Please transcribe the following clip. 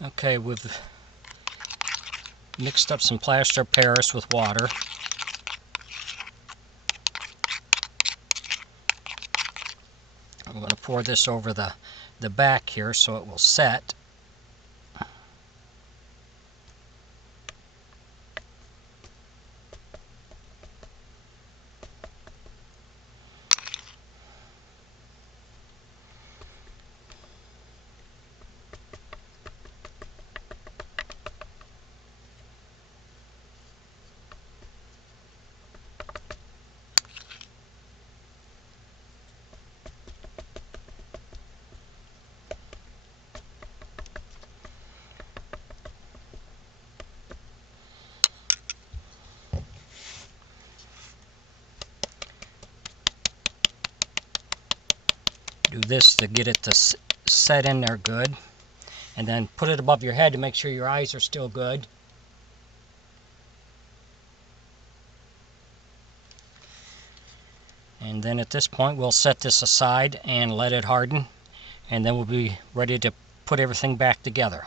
Okay, we've mixed up some plaster of Paris with water. I'm going to pour this over the back here so it will set. Do this to get it to set in there good, and then put it above your head to make sure your eyes are still good. And then at this point we'll set this aside and let it harden, and then we'll be ready to put everything back together.